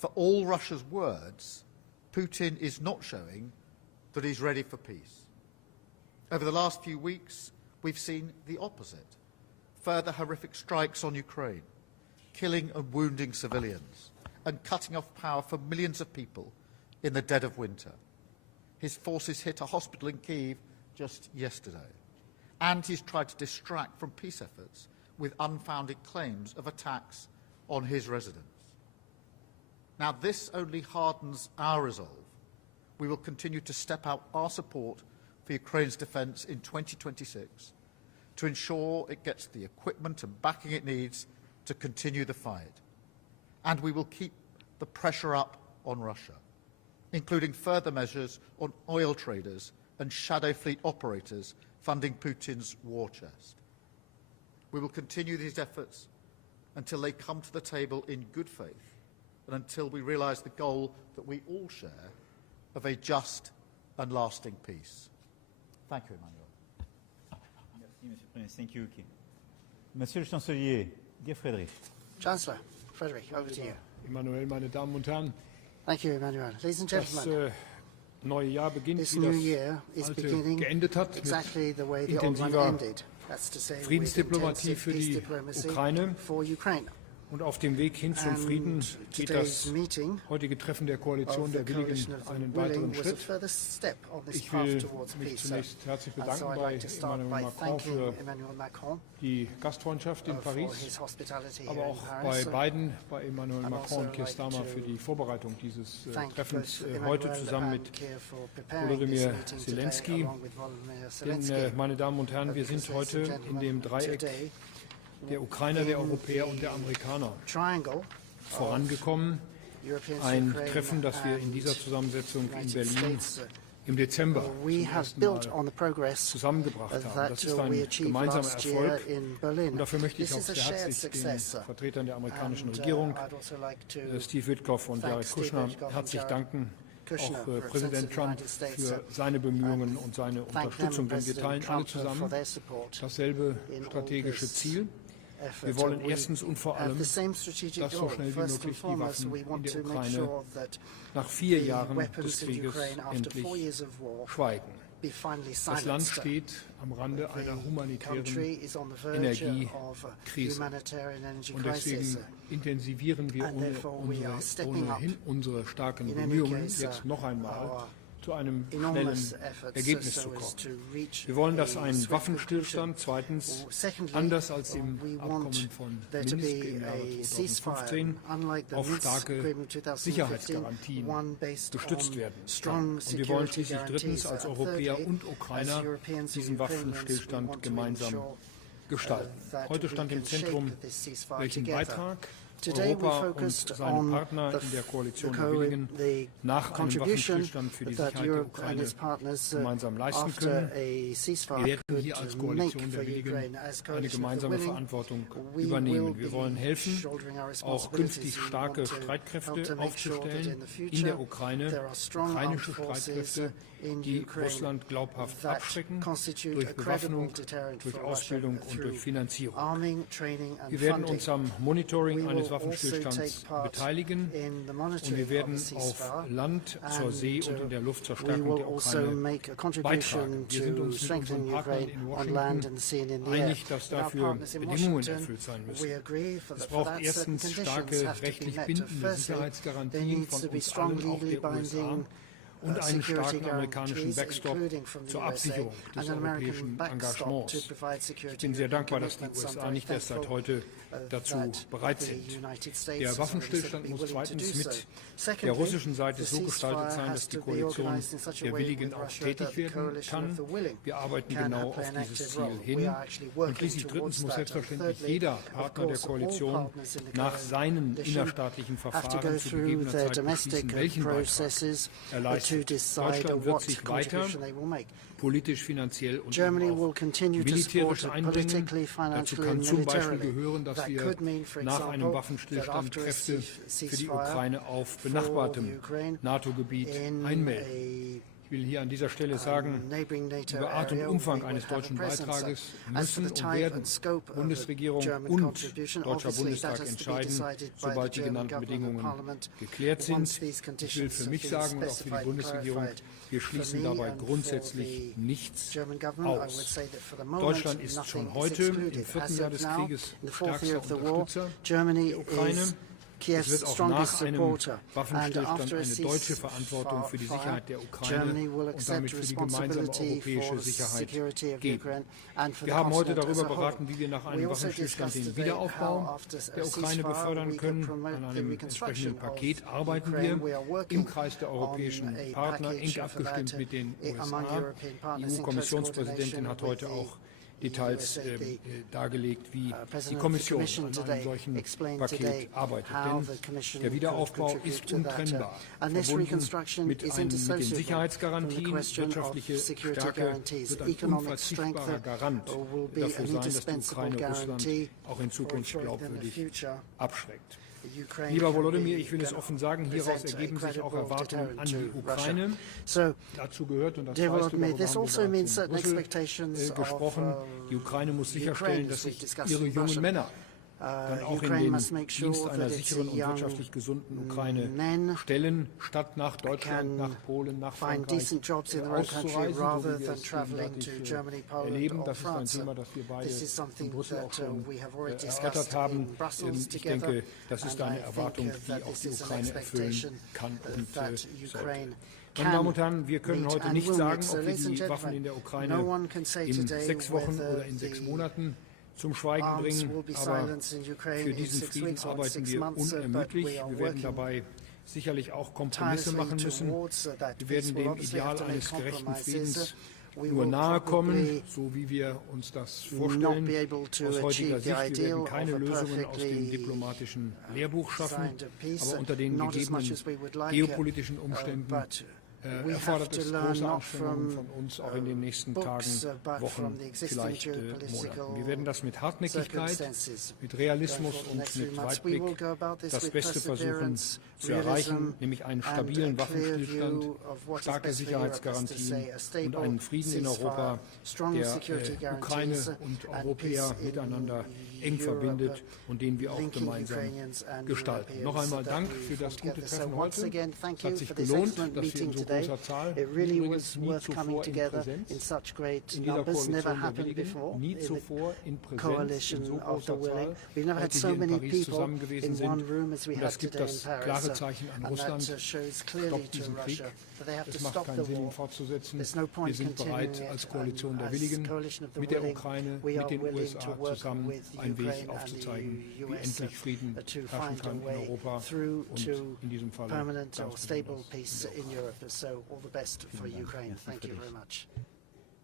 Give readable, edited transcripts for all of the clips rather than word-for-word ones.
For all Russia's words, Putin is not showing that he's ready for peace. Over the last few weeks, we've seen the opposite. Further horrific strikes on Ukraine, killing and wounding civilians, and cutting off power for millions of people in the dead of winter. His forces hit a hospital in Kyiv just yesterday. And he's tried to distract from peace efforts with unfounded claims of attacks on his residence. Now, this only hardens our resolve. We will continue to step out our support for Ukraine's defence in 2026 to ensure it gets the equipment and backing it needs to continue the fight. And we will keep the pressure up on Russia, including further measures on oil traders and shadow fleet operators funding Putin's war chest. We will continue these efforts until they come to the table in good faith and until we realise the goal that we all share of a just and lasting peace. Thank you, Emmanuel. Merci, Monsieur le Premier. Thank you. Monsieur le Chancelier, dear Friedrich. Chancellor, Friedrich, over to you. Emmanuel, meine Damen und Herren. Thank you, Emmanuel. Ladies and gentlemen. Das neue Jahr beginnt, This wie new das year is alte beginning geendet hat, exactly the way mit the old one intensiver ended. That's to say, with Friedensdiplomatie intensive für peace die diplomacy Ukraine. for Ukraine. Und auf dem Weg hin zum Frieden geht das heutige Treffen der Koalition der Willigen einen weiteren Schritt. Ich will mich zunächst herzlich bedanken bei Emmanuel Macron für die Gastfreundschaft in Paris, aber auch bei Emmanuel Macron und Keir Starmer für die Vorbereitung dieses Treffens heute zusammen mit Volodymyr Zelenskyy. Denn, meine Damen und Herren, wir sind heute in dem Dreieck der Ukrainer, der Europäer und der Amerikaner vorangekommen. Ein Treffen, das wir in dieser Zusammensetzung in Berlin im Dezember zum ersten Mal zusammengebracht haben. Das ist ein gemeinsamer Erfolg und dafür möchte ich auch sehr herzlich den Vertretern der amerikanischen Regierung, Steve Witkoff und Jared Kushner, herzlich danken. Auch Präsident Trump für seine Bemühungen und seine Unterstützung, denn wir teilen alle zusammen dasselbe strategische Ziel. Wir wollen erstens und vor allem, dass so schnell wie möglich die Waffen in der Ukraine nach 4 Jahren des Krieges endlich schweigen. Das Land steht am Rande einer humanitären Energiekrise. Und deswegen intensivieren wir ohnehin unsere starken Bemühungen jetzt noch einmal zu einem schnellen Ergebnis zu kommen. Wir wollen, dass ein Waffenstillstand zweitens, anders als im Abkommen von Minsk im Jahre 2015, auf starke Sicherheitsgarantien gestützt werden kann. Und wir wollen schließlich drittens als Europäer und Ukrainer diesen Waffenstillstand gemeinsam gestalten. Heute stand im Zentrum, welchen Beitrag Europa und seine Partner in der Koalition der Willigen nach einem Waffenstillstand für die Sicherheit der Ukraine gemeinsam leisten können. Wir werden hier als Koalition der Willigen eine gemeinsame Verantwortung übernehmen. Wir wollen helfen, auch künftig starke Streitkräfte aufzustellen in der Ukraine, ukrainische Streitkräfte, die Russland glaubhaft abschrecken, durch Bewaffnung, durch Ausbildung und durch Finanzierung. Wir werden uns am Monitoring eines Waffenstillstands beteiligen und wir werden auf Land, zur See und in der Luft zur Stärkung der Ukraine beitragen. Wir sind uns mit unseren Partnern in Washington einig, dass dafür Bedingungen erfüllt sein müssen. Es braucht erstens starke, rechtlich bindende Sicherheitsgarantien von uns allen, auch der USA, und einen starken amerikanischen Backstop zur Absicherung des europäischen Engagements. Ich bin sehr dankbar, dass die USA nicht erst seit heute dazu bereit sind. Der Waffenstillstand muss zweitens mit der russischen Seite so gestaltet sein, dass die Koalition der Willigen auch tätig werden kann. Wir arbeiten genau auf dieses Ziel hin. Und schließlich drittens muss selbstverständlich jeder Partner der Koalition nach seinen innerstaatlichen Verfahren zu gegebener Zeit beschließen, welchen Beitrag er leistet. Deutschland wird sich weiter politisch, finanziell und auch militärisch einbringen. Dazu kann zum Beispiel gehören, dass wir nach einem Waffenstillstand Kräfte für die Ukraine auf benachbartem NATO-Gebiet einmelden. Ich will hier an dieser Stelle sagen, über Art und Umfang eines deutschen Beitrages müssen und werden Bundesregierung und Deutscher Bundestag entscheiden, sobald die genannten Bedingungen geklärt sind. Ich will für mich sagen und auch für die Bundesregierung, wir schließen dabei grundsätzlich nichts aus. Deutschland ist schon heute im 4. Jahr des Krieges stärkster Unterstützer der Ukraine. Es wird auch nach einem Waffenstillstand eine deutsche Verantwortung für die Sicherheit der Ukraine und damit für die gemeinsame europäische Sicherheit geben. Wir haben heute darüber beraten, wie wir nach einem Waffenstillstand den Wiederaufbau der Ukraine befördern können. An einem entsprechenden Paket arbeiten wir im Kreis der europäischen Partner, eng abgestimmt mit den USA. Die EU-Kommissionspräsidentin hat heute auch Details dargelegt, wie die Kommission an einem solchen Paket arbeitet. Denn der Wiederaufbau ist untrennbar, verbunden mit den Sicherheitsgarantien. Wirtschaftliche Stärke wird ein unverzichtbarer Garant dafür sein, dass die Ukraine Russland auch in Zukunft glaubwürdig abschreckt. Lieber Volodymyr, ich will es offen sagen, hieraus ergeben sich auch Erwartungen an die Ukraine. Dazu gehört, und das weißt du, darüber haben wir Brüssel gesprochen, die Ukraine muss sicherstellen, dass sich ihre jungen Männer dann auch in den Dienst einer sicheren und wirtschaftlich gesunden Ukraine stellen, statt nach Deutschland, nach Polen, nach Frankreich auszureisen, so wie wir es erleben. Das ist ein Thema, das wir beide in Brüssel auch schon erörtert haben. Ich denke, das ist eine Erwartung, die auch die Ukraine erfüllen kann und sollte. Meine Damen und Herren, wir können heute nicht sagen, ob wir die Waffen in der Ukraine in 6 Wochen oder in 6 Monaten zum Schweigen bringen, aber für diesen Frieden arbeiten wir unermüdlich. Wir werden dabei sicherlich auch Kompromisse machen müssen. Wir werden dem Ideal eines gerechten Friedens nur nahe kommen, so wie wir uns das vorstellen. Aus heutiger Sicht, wir werden keine Lösungen aus dem diplomatischen Lehrbuch schaffen, aber unter den gegebenen geopolitischen Umständen erfordert es große Anstrengungen von uns, auch in den nächsten Tagen, Wochen, vielleicht Monaten. Wir werden das mit Hartnäckigkeit, mit Realismus und mit Weitblick das Beste versuchen zu erreichen, nämlich einen stabilen Waffenstillstand, starke Sicherheitsgarantien und einen Frieden in Europa, der Ukraine und Europäer miteinander eng verbindet und den wir auch gemeinsam gestalten. Noch einmal Dank für das gute Treffen heute. Es hat sich gelohnt, dass wir in so großer Zahl, übrigens nie zuvor in Präsenz, in dieser Koalition der Willigen, nie zuvor in Präsenz, in so großer Zahl, heute hier in Paris zusammen gewesen sind. Und das gibt das klare Zeichen an Russland, stoppt diesen Krieg. Es macht keinen Sinn, ihn fortzusetzen. Wir sind bereit, als Koalition der Willigen mit der Ukraine, mit den USA zusammen einen Weg aufzuzeigen, wie endlich Frieden herrschen kann in Europa und in diesem Fall ganz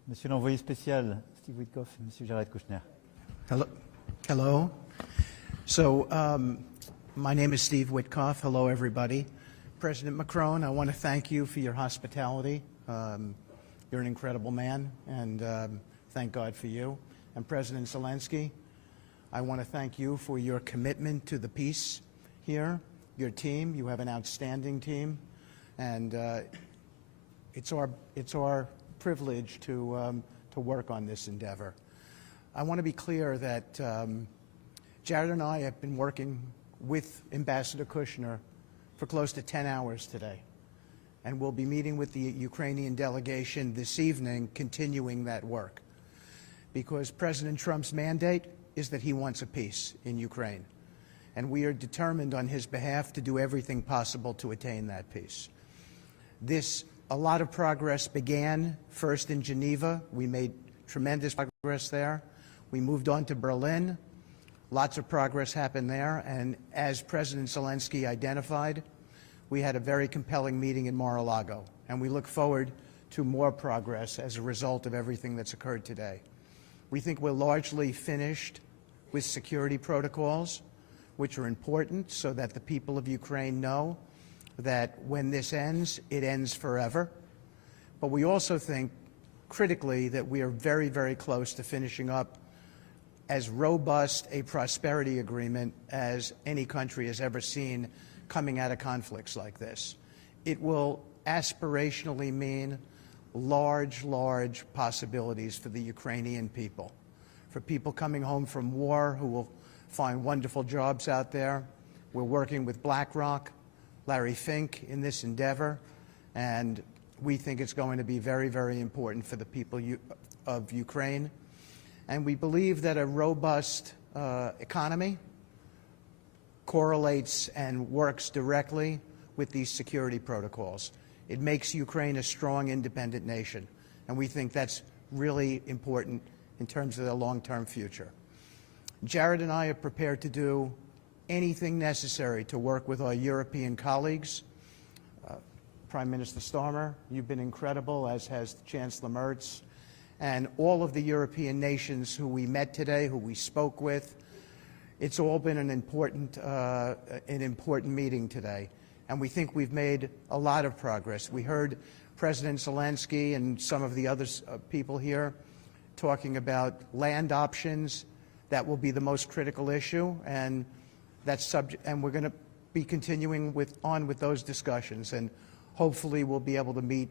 Monsieur l'envoyé spécial, Steve Witkoff, Monsieur Jared Kushner. Hello. So, my name is Steve Witkoff. Hello, everybody. President Macron, I want to thank you for your hospitality. You're an incredible man, and thank God for you. And President Zelensky, I want to thank you for your commitment to the peace here, your team. You have an outstanding team, and it's our privilege to work on this endeavor. I want to be clear that Jared and I have been working with Ambassador Kushner for close to 10 hours today, and we'll be meeting with the Ukrainian delegation this evening, continuing that work, because President Trump's mandate is that he wants a peace in Ukraine, and we are determined on his behalf to do everything possible to attain that peace. A lot of progress began first in Geneva. We made tremendous progress there. We moved on to Berlin. Lots of progress happened there, and as President Zelensky identified, we had a very compelling meeting in Mar-a-Lago, and we look forward to more progress as a result of everything that's occurred today. We think we're largely finished with security protocols, which are important so that the people of Ukraine know that when this ends, it ends forever. But we also think, critically, that we are very, very close to finishing up as robust a prosperity agreement as any country has ever seen coming out of conflicts like this. It will aspirationally mean large, large possibilities for the Ukrainian people, for people coming home from war who will find wonderful jobs out there. We're working with BlackRock, Larry Fink in this endeavor, and we think it's going to be very, very important for the people of Ukraine. And we believe that a robust economy correlates and works directly with these security protocols. It makes Ukraine a strong, independent nation, and we think that's really important in terms of their long-term future. Jared and I are prepared to do anything necessary to work with our European colleagues. Prime Minister Starmer, you've been incredible, as has Chancellor Merz, and all of the European nations who we met today, who we spoke with. It's all been an important meeting today, and we think we've made a lot of progress. We heard President Zelensky and some of the other people here talking about land options. That will be the most critical issue, and and we're going to be continuing on with those discussions, and hopefully we'll be able to meet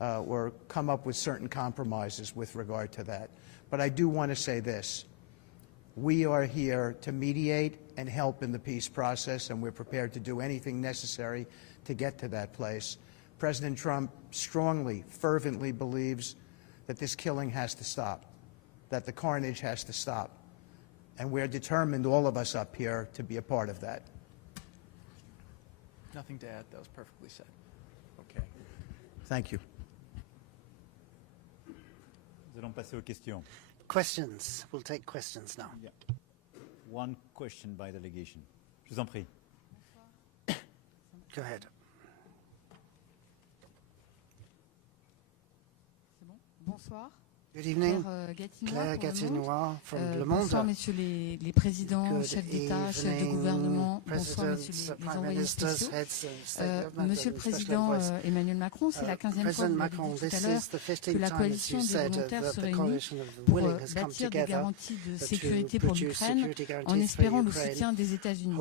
or come up with certain compromises with regard to that. But I do want to say this. We are here to mediate and help in the peace process, and we're prepared to do anything necessary to get to that place. President Trump strongly, fervently believes that this killing has to stop, that the carnage has to stop. And we're determined, all of us up here, to be a part of that. Nothing to add. That was perfectly said. Okay. Thank you. Nous allons passer aux questions. Questions. We'll take questions now. Yeah. One question by delegation. Je vous en prie. Go ahead. Bonsoir. Good evening. Claire Gatinois from Le Monde. Bonsoir, messieurs les présidents, chefs d'État, chefs de gouvernement. Bonsoir, messieurs les envoyés spéciaux. Monsieur le Président Emmanuel Macron, c'est la 15e fois, vous l'avez dit tout à l'heure, que la coalition des volontaires se réunit pour bâtir des garanties de sécurité pour l'Ukraine en espérant le soutien des États-Unis.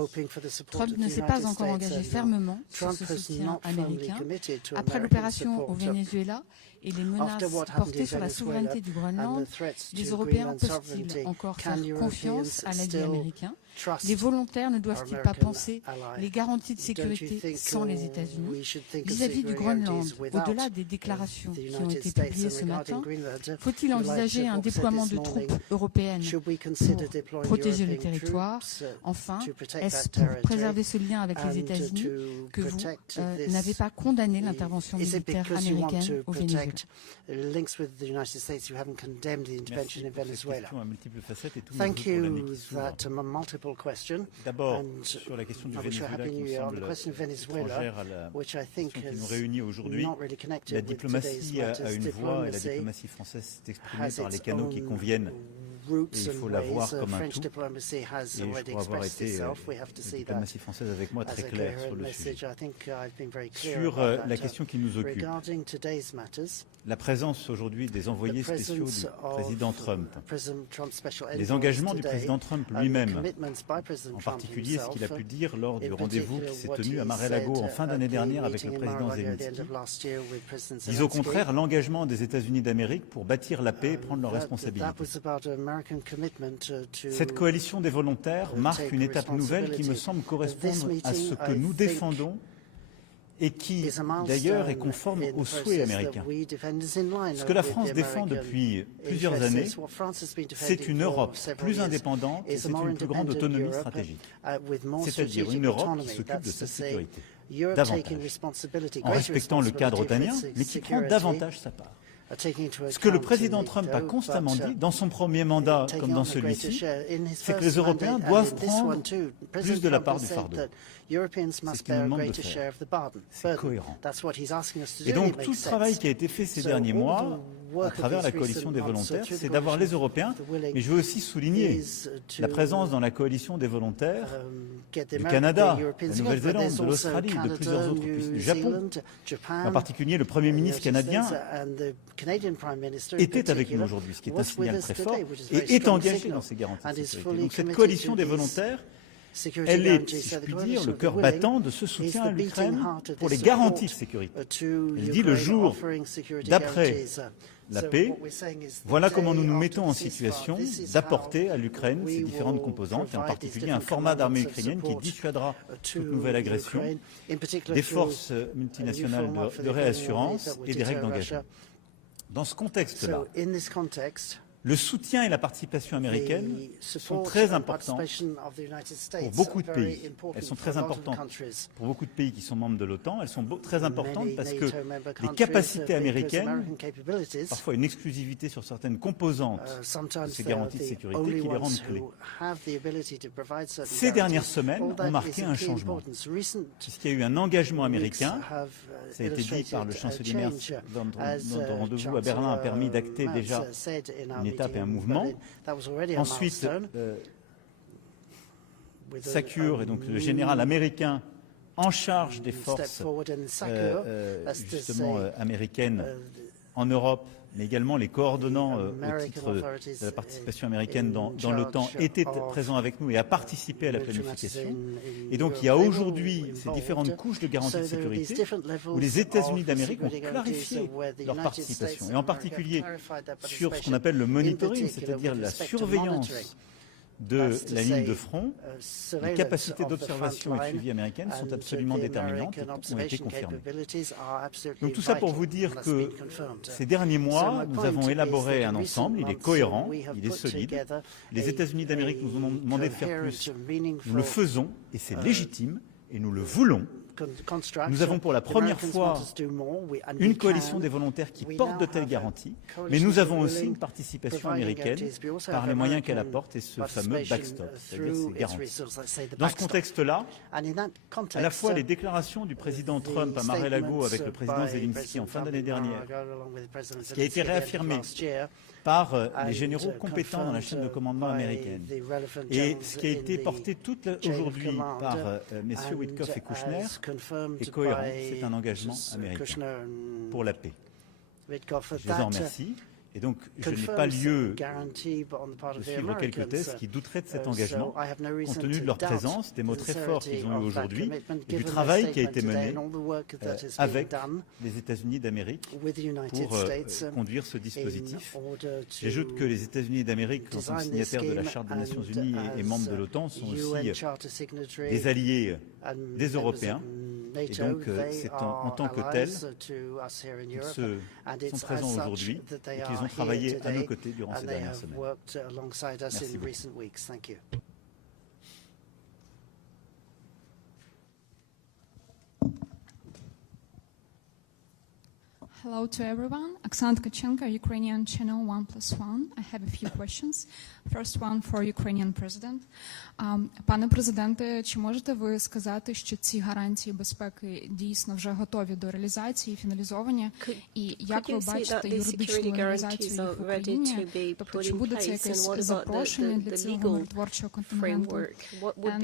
Trump ne s'est pas encore engagé fermement sur ce soutien américain. Après l'opération au Venezuela et les menaces portées sur la souveraineté du Groenland, les Européens peuvent-ils encore faire confiance à l'allié américain? Les volontaires ne doivent-ils pas penser les garanties de sécurité sans les États-Unis? Vis-à-vis du Groenland, au-delà des déclarations qui ont été publiées ce matin, faut-il envisager un déploiement de troupes européennes pour protéger le territoire? Enfin, est-ce pour préserver ce lien avec les États-Unis que vous n'avez pas condamné l'intervention militaire américaine au Venezuela? Thank you. That multiple question. D'abord, sur la question du Venezuela, qui me semble étrangère à la question qui nous réunit aujourd'hui, la diplomatie a une voix et la diplomatie française s'est exprimée par les canaux qui conviennent. Et il faut la voir comme un tout. Et je crois avoir été, la diplomatie française avec moi, très claire sur le sujet. Sur la question qui nous occupe, la présence aujourd'hui des envoyés spéciaux du président Trump, les engagements du président Trump lui-même, en particulier ce qu'il a pu dire lors du rendez-vous qui s'est tenu à Mar-a-Lago en fin d'année dernière avec le président Zelensky, disent au contraire l'engagement des États-Unis d'Amérique pour bâtir la paix et prendre leurs responsabilités. Cette coalition des volontaires marque une étape nouvelle qui me semble correspondre à ce que nous défendons et qui, d'ailleurs, est conforme aux souhaits américains. Ce que la France défend depuis plusieurs années, c'est une Europe plus indépendante et c'est une plus grande autonomie stratégique. C'est-à-dire une Europe qui s'occupe de sa sécurité, davantage, en respectant le cadre otanien, mais qui prend davantage sa part. Ce que le président Trump a constamment dit, dans son premier mandat comme dans celui-ci, c'est que les Européens doivent prendre plus de la part du fardeau. C'est ce qu'il nous demande de faire. C'est cohérent. Et donc tout le travail qui a été fait ces derniers mois, à travers la coalition des volontaires, c'est d'avoir les Européens, mais je veux aussi souligner la présence dans la coalition des volontaires du Canada, de la Nouvelle-Zélande, de l'Australie, de plusieurs autres pays, du Japon. En particulier, le Premier ministre canadien était avec nous aujourd'hui, ce qui est un signal très fort, et est engagé dans ces garanties de sécurité. Donc cette coalition des volontaires, Elle est, si je puis dire, le cœur battant de ce soutien à l'Ukraine pour les garanties de sécurité. Elle dit le jour d'après la paix, voilà comment nous nous mettons en situation d'apporter à l'Ukraine ces différentes composantes, et en particulier un format d'armée ukrainienne qui dissuadera toute nouvelle agression, des forces multinationales de réassurance et des règles d'engagement. Dans ce contexte-là, le soutien et la participation américaine sont très importants pour beaucoup de pays. Elles sont très importantes pour beaucoup de pays qui sont membres de l'OTAN. Elles sont très importantes parce que les capacités américaines, parfois une exclusivité sur certaines composantes de ces garanties de sécurité qui les rendent clés. Ces dernières semaines ont marqué un changement, puisqu'il y a eu un engagement américain. Ça a été dit par le chancelier Merz dans le rendez-vous à Berlin, a permis d'acter déjà une étape et un mouvement. Ensuite, Secure, et donc le général américain en charge des forces justement américaines en Europe, mais également les coordonnants au titre de la participation américaine dans l'OTAN étaient présents avec nous et a participé à la planification. Et donc il y a aujourd'hui ces différentes couches de garantie de sécurité où les États-Unis d'Amérique ont clarifié leur participation, et en particulier sur ce qu'on appelle le monitoring, c'est-à-dire la surveillance de la ligne de front. Les capacités d'observation et de suivi américaines sont absolument déterminantes et ont été confirmées. Donc tout ça pour vous dire que ces derniers mois, nous avons élaboré un ensemble, il est cohérent, il est solide. Les États-Unis d'Amérique nous ont demandé de faire plus, nous le faisons et c'est légitime et nous le voulons. Nous avons pour la première fois une coalition des volontaires qui porte de telles garanties, mais nous avons aussi une participation américaine par les moyens qu'elle apporte et ce fameux backstop, c'est-à-dire ces garanties. Dans ce contexte-là, à la fois les déclarations du président Trump à Mar-a-Lago avec le président Zelenski en fin d'année dernière, ce qui a été réaffirmé par les généraux compétents dans la chaîne de commandement américaine, et ce qui a été porté aujourd'hui par messieurs Witkoff et Kouchner est cohérent, c'est un engagement américain pour la paix. Je les en remercie. Et donc, je n'ai pas lieu de suivre quelques thèses qui douteraient de cet engagement, compte tenu de leur présence, des mots très forts qu'ils ont eu aujourd'hui, et du travail qui a été mené avec les États-Unis d'Amérique pour conduire ce dispositif. J'ajoute que les États-Unis d'Amérique, en tant que signataires de la Charte des Nations Unies et membres de l'OTAN, sont aussi des alliés des Européens. Et donc, c'est en tant que tels qu'ils sont présents aujourd'hui et qu'ils ont travaillé à nos côtés durant ces dernières semaines. Merci beaucoup. Hello to everyone. Oksana Tkachenko, Ukrainian channel 1+1. I have a few questions. First one for Ukrainian president. Пане президенте, чи можете ви сказати, що ці гарантії безпеки дійсно вже готові до реалізації, фіналізовані? І як ви бачите юридичну реалізацію їх в Україні? Тобто, чи буде це якесь запрошення для цього миротворчого контингенту? And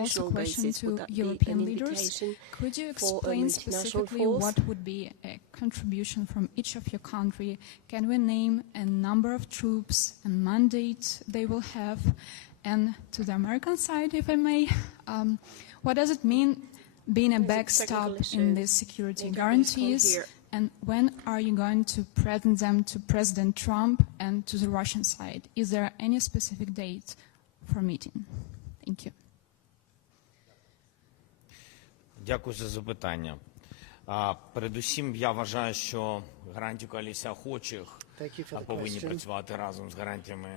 also a question to European leaders. Could you explain specifically what would be a contribution from each of your country? Can we name a number of troops and mandate they will have? And to the American side, if I may, what does it mean being a backstop in these security guarantees? And when are you going to present them to President Trump and to the Russian side? Is there any specific date for meeting? Thank you. Дякую за запитання. Передусім, я вважаю, що гарантії коаліції охочих повинні працювати разом з гарантіями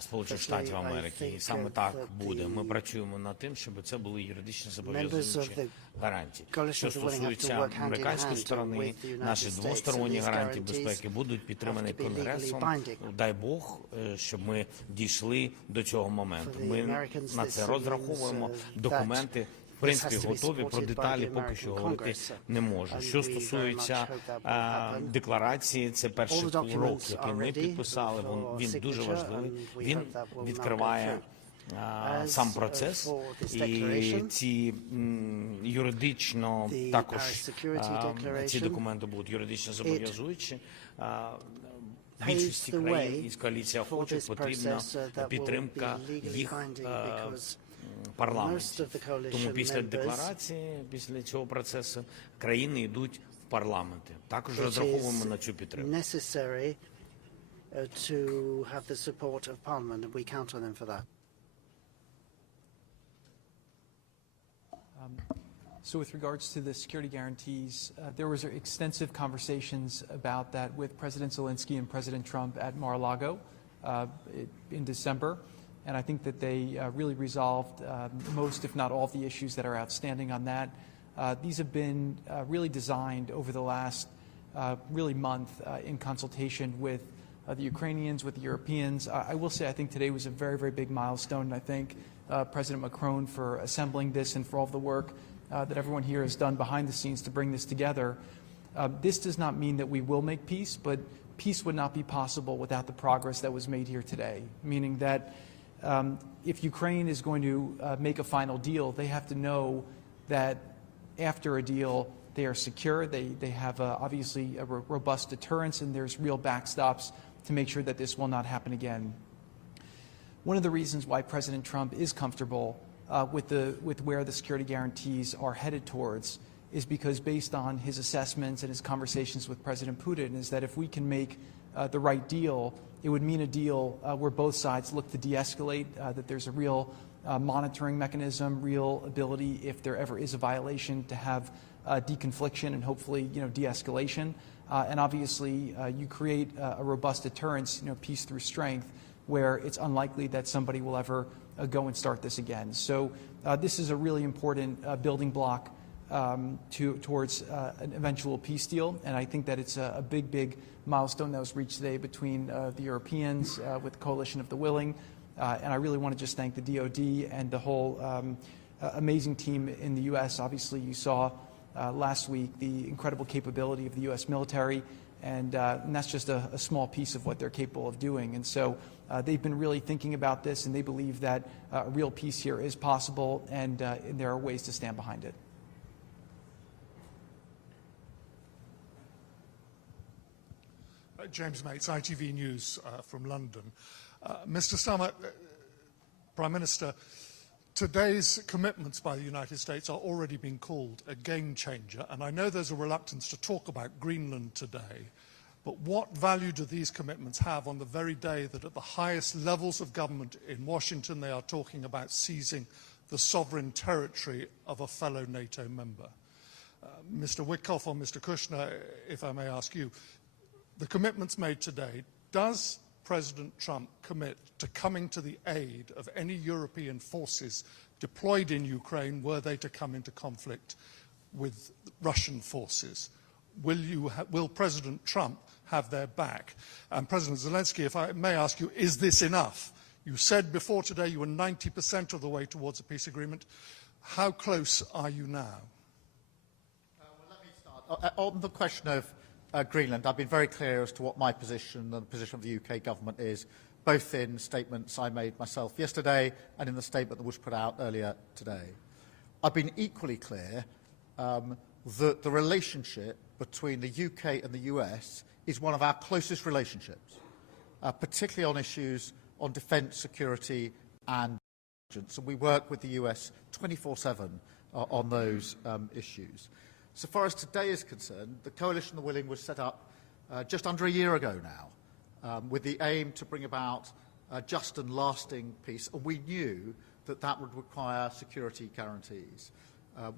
Сполучених Штатів Америки. І саме так буде. Ми працюємо над тим, щоб це були юридично зобов'язуючі гарантії. Що стосується американської сторони, наші двосторонні гарантії безпеки будуть підтримані Конгресом. Дай Бог, щоб ми дійшли до цього моменту. Ми на це розраховуємо. Документи в принципі готові, про деталі поки що говорити не можу. Що стосується декларації, це перший крок, який ми підписали, він дуже важливий. Він відкриває сам процес, і ці юридично також ці документи будуть юридично зобов'язуючі. Більшості країн із коаліції охочих потрібна підтримка їх парламенті. Тому після декларації, після цього процесу, країни йдуть в парламенти. Також розраховуємо на цю підтримку. To have the support of Parliament, and we count on them for that. So with regards to the security guarantees, there was extensive conversations about that with President Zelensky and President Trump at Mar-a-Lago in December. And I think that they really resolved most, if not all, of the issues that are outstanding on that. These have been really designed over the last really month in consultation with the Ukrainians, with the Europeans. I will say I think today was a very, very big milestone, and I thank President Macron for assembling this and for all of the work that everyone here has done behind the scenes to bring this together. This does not mean that we will make peace, but peace would not be possible without the progress that was made here today, meaning that if Ukraine is going to make a final deal, they have to know that after a deal, they are secure, they have obviously a robust deterrence, and there's real backstops to make sure that this will not happen again. One of the reasons why President Trump is comfortable with where the security guarantees are headed towards is because, based on his assessments and his conversations with President Putin, is that if we can make the right deal, it would mean a deal where both sides look to de-escalate, that there's a real monitoring mechanism, real ability, if there ever is a violation, to have deconfliction and hopefully, de-escalation. And obviously, you create a robust deterrence, peace through strength, where it's unlikely that somebody will ever go and start this again. So this is a really important building block towards an eventual peace deal. And I think that it's a big, big milestone that was reached today between the Europeans with the Coalition of the Willing. And I really want to just thank the DOD and the whole amazing team in the U.S. Obviously, you saw last week the incredible capability of the U.S. military, and that's just a small piece of what they're capable of doing. And so they've been really thinking about this, and they believe that a real peace here is possible, and there are ways to stand behind it. James Mates, ITV News from London. Mr. Starmer, Prime Minister, today's commitments by the United States are already being called a game changer, and I know there's a reluctance to talk about Greenland today, but what value do these commitments have on the very day that at the highest levels of government in Washington they are talking about seizing the sovereign territory of a fellow NATO member? Mr. Witkoff or Mr. Kushner, if I may ask you, the commitments made today, does President Trump commit to coming to the aid of any European forces deployed in Ukraine were they to come into conflict with Russian forces? Will President Trump have their back? And President Zelensky, if I may ask you, is this enough? You said before today you were 90% of the way towards a peace agreement. How close are you now? Well, let me start. On the question of Greenland, I've been very clear as to what my position and the position of the UK government is, both in statements I made myself yesterday and in the statement that was put out earlier today. I've been equally clear that the relationship between the UK and the US is one of our closest relationships, particularly on issues on defence, security and intelligence. And we work with the US 24/7 on those issues. So far as today is concerned, the Coalition of the Willing was set up just under a year ago now, with the aim to bring about just and lasting peace, and we knew that that would require security guarantees.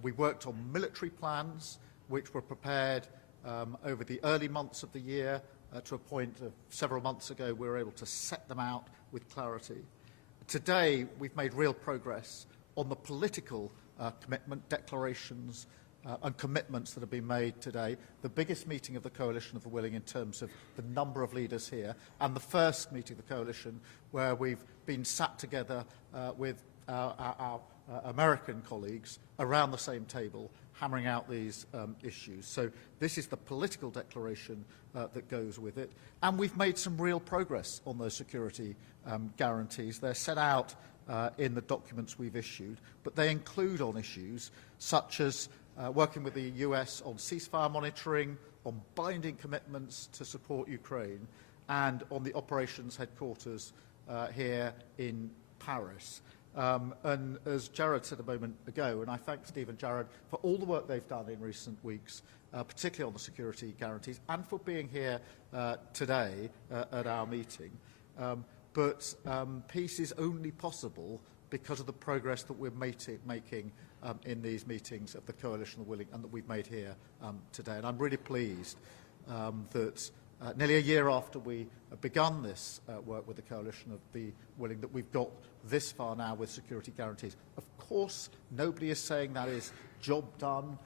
We worked on military plans, which were prepared over the early months of the year. To a point of several months ago, we were able to set them out with clarity. Today, we've made real progress on the political commitment, declarations, and commitments that have been made today. The biggest meeting of the Coalition of the Willing in terms of the number of leaders here, and the first meeting of the Coalition where we've been sat together with our American colleagues around the same table, hammering out these issues. So this is the political declaration that goes with it. And we've made some real progress on those security guarantees. They're set out in the documents we've issued, but they include on issues such as working with the US on ceasefire monitoring, on binding commitments to support Ukraine, and on the operations headquarters here in Paris. And as Jared said a moment ago, and I thank Steve and Jared for all the work they've done in recent weeks, particularly on the security guarantees, and for being here today at our meeting. But peace is only possible because of the progress that we're making in these meetings of the Coalition of the Willing and that we've made here today. And I'm really pleased that nearly a year after we have begun this work with the Coalition of the Willing, that we've got this far now with security guarantees. Of course, nobody is saying that is job done.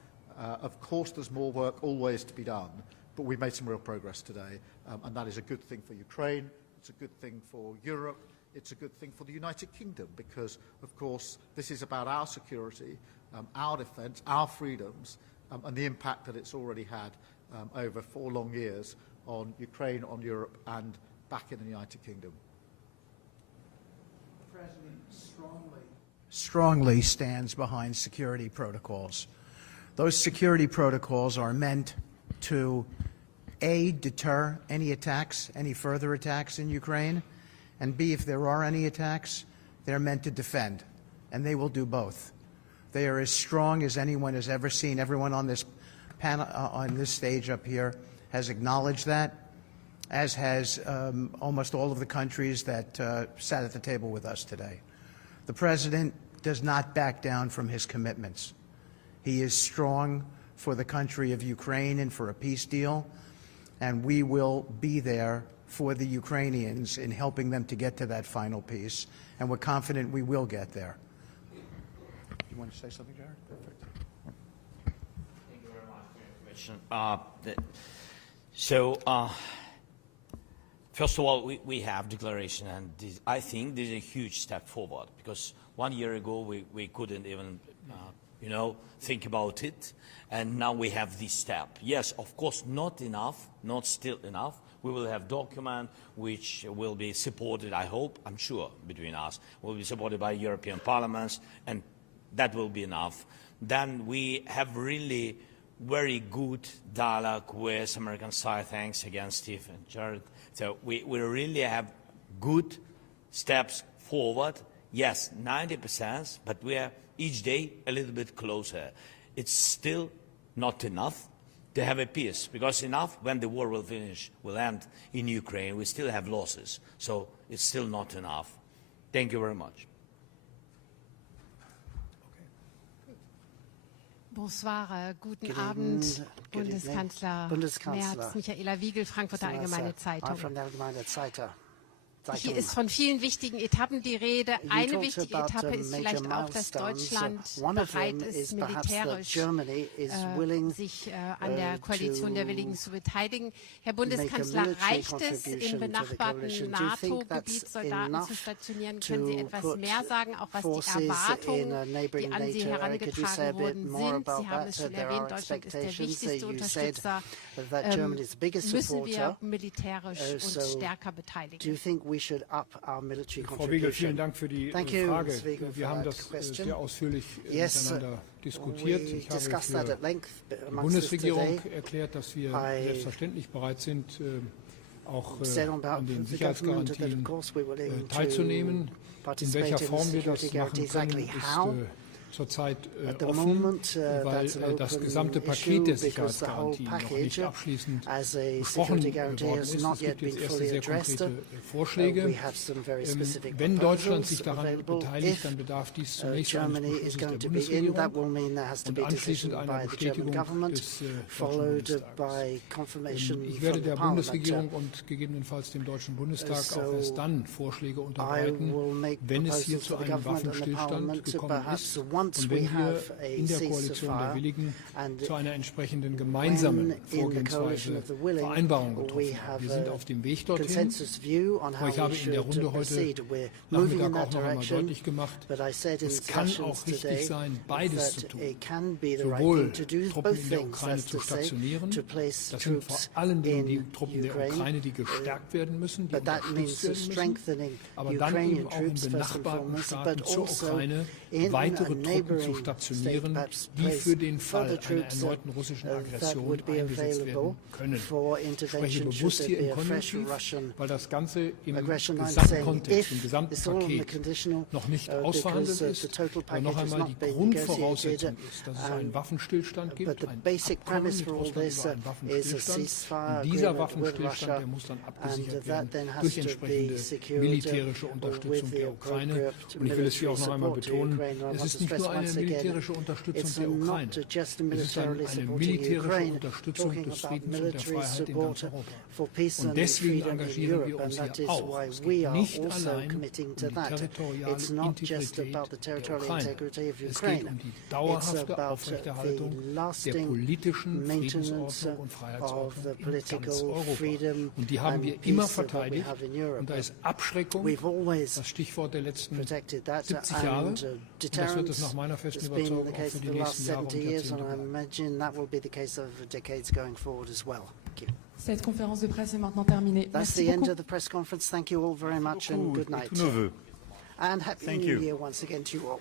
Of course, there's more work always to be done, but we've made some real progress today, and that is a good thing for Ukraine, it's a good thing for Europe, it's a good thing for the United Kingdom, because, of course, this is about our security, our defence, our freedoms, and the impact that it's already had over 4 long years on Ukraine, on Europe, and back in the United Kingdom. The President strongly stands behind security protocols. Those security protocols are meant to, A, deter any attacks, any further attacks in Ukraine, and B, if there are any attacks, they're meant to defend, and they will do both. They are as strong as anyone has ever seen. Everyone on this panel, on this stage up here, has acknowledged that, as has almost all of the countries that sat at the table with us today. The President does not back down from his commitments. He is strong for the country of Ukraine and for a peace deal, and we will be there for the Ukrainians in helping them to get to that final peace, and we're confident we will get there. You want to say something, Jared? Perfect. Thank you very much for your information. First of all, we have declaration, and I think this is a huge step forward, because 1 year ago we couldn't even, think about it, and now we have this step. Yes, of course, not enough, not still enough. We will have document which will be supported, I hope, I'm sure, between us, will be supported by European parliaments, and that will be enough. Then we have really very good dialogue with American side. Thanks again, Steve and Jared. So we really have good steps forward. Yes, 90%, but we are each day a little bit closer. It's still not enough to have a peace, because enough when the war will finish, will end in Ukraine, we still have losses. So it's still not enough. Thank you very much. Bonsoir, guten Abend, Bundeskanzler Merz, Michaela Wiegel, Frankfurter Allgemeine Zeitung. Hier ist von vielen wichtigen Etappen die Rede. Eine wichtige Etappe ist vielleicht auch, dass Deutschland bereit ist, militärisch sich an der Koalition der Willigen zu beteiligen. Herr Bundeskanzler, reicht es, im benachbarten NATO-Gebiet Soldaten zu stationieren? Können Sie etwas mehr sagen, auch was die Erwartungen, die an Sie herangetragen worden sind? Sie haben es schon erwähnt, Deutschland ist der wichtigste Unterstützer. Müssen wir militärisch uns stärker beteiligen? Frau Wiegel, vielen Dank für die Frage. Wir haben das sehr ausführlich miteinander diskutiert. Ich habe für die Bundesregierung erklärt, dass wir selbstverständlich bereit sind, auch an den Sicherheitsgarantien teilzunehmen. In welcher Form wir das machen können, ist zurzeit offen, weil das gesamte Paket der Sicherheitsgarantien noch nicht abschließend besprochen worden ist. Es gibt jetzt erste sehr konkrete Vorschläge. Wenn Deutschland sich daran beteiligt, dann bedarf dies zunächst eines Beschlusses der Bundesregierung und anschließend einer Bestätigung des Deutschen Bundestags. Ich werde der Bundesregierung und gegebenenfalls dem Deutschen Bundestag auch erst dann Vorschläge unterbreiten, wenn es hier zu einem Waffenstillstand gekommen ist. Und wenn wir in der Koalition der Willigen zu einer entsprechenden gemeinsamen Vorgehensweise Vereinbarung getroffen haben. Wir sind auf dem Weg dorthin. Aber ich habe in der Runde heute Nachmittag auch noch einmal deutlich gemacht, es kann auch richtig sein, beides zu tun. Sowohl Truppen in der Ukraine zu stationieren, das sind vor allen Dingen die Truppen der Ukraine, die gestärkt werden müssen, die unterstützt werden müssen, aber dann eben auch in benachbarten Staaten zur Ukraine weitere Truppen Truppen zu stationieren, die für den Fall einer erneuten russischen Aggression eingesetzt werden können. Ich spreche bewusst hier im Konjunktiv, weil das Ganze im Gesamtkontext, im gesamten Paket noch nicht ausverhandelt ist. Aber noch einmal, die Grundvoraussetzung ist, dass es einen Waffenstillstand gibt, ein Abkommen mit Russland über einen Waffenstillstand. Und dieser Waffenstillstand, der muss dann abgesichert werden durch entsprechende militärische Unterstützung der Ukraine. Und ich will es hier auch noch einmal betonen, es ist nicht nur eine militärische Unterstützung der Ukraine, es ist eine militärische Unterstützung des Friedens und der Freiheit in ganz Europa. Und deswegen engagieren wir uns hier auch. Es geht nicht allein um die territoriale Integrität der Ukraine. Es geht um die dauerhafte Aufrechterhaltung der politischen Friedensordnung und Freiheitsordnung in ganz Europa. Und die haben wir immer verteidigt. Und da ist Abschreckung das Stichwort der letzten 70 Jahre. Und das wird es nach meiner festen Überzeugung auch für die nächsten Jahre und Jahrzehnte bleiben. Cette conférence de presse est maintenant terminée. That's the end of the press conference. Thank you all very much and good night. And Happy New Year once again to you all.